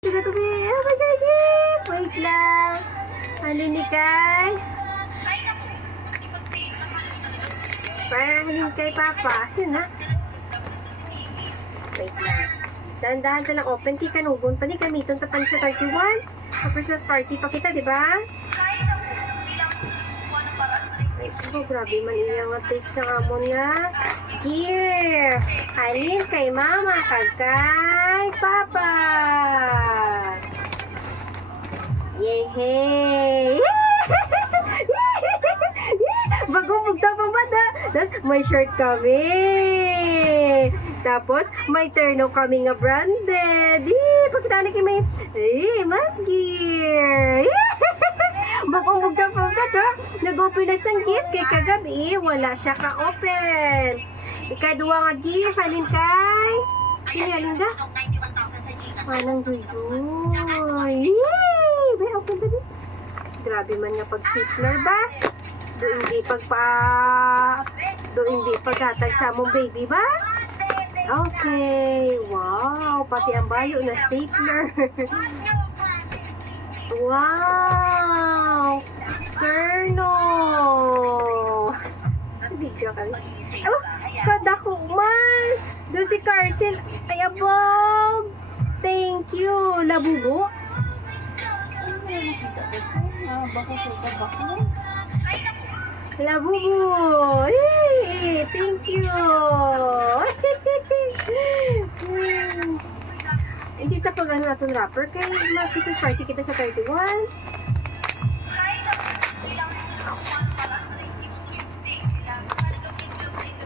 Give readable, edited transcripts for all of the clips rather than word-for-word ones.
Tubi-tubi. Oh my God, yeah. Wait lang. Halin ni Kai. Parang halin kay Papa. Asan na? Wait lang. Dahan-dahan ka lang open. Di ka nugon. Pwede gamiton tapan sa 31. Sa Christmas party pa kita, di ba? Ay, oh, grabe man iya nga take sa amon nga. Gift! Halin kay Mama kag kay Papa! Yehey! Bagong bugta pa ba da? Tapos may shirt kami. Tapos may terno kami nga branded. Pagkita na may mas gear. Bagong bugta pa ba da? Nag-open na sang gift kay kagabi. Wala siya ka-open. Ikadua nga gift. Halin kay? Sino halin ka? Manang Joy. Yay! Bay, open ba din? Grabe man nga pag-stapler ba? Do hindi paghatag sa among baby ba? Okay. Wow. Pati ang bayo na stapler. Wow. Kerno. Video kami. Oh, kada ko man. Do si Carcel. Ay, abog. Thank you. Labubo. Labubo. Hey, thank you. Hindi tapos ano na itong rapper kay mag-Christmas party kita sa 31.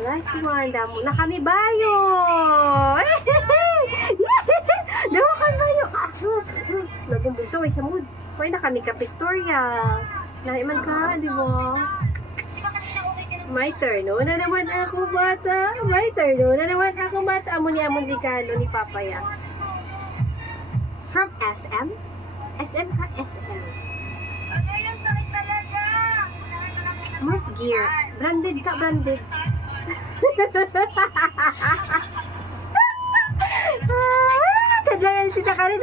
Last one. Damo na kami bayo. Damo kami bayo. Nagumbulto ay sa mood. Pwede na kami ka-pictorial. Naiman ka, di ba? My turn. No na naman ako bata. My turn. No na naman ako bata. Amo ni amon regalo ni Papaya. From SM? SM ka? SM. Mas gear. Branded ka, branded. Kadlayan si Takarin.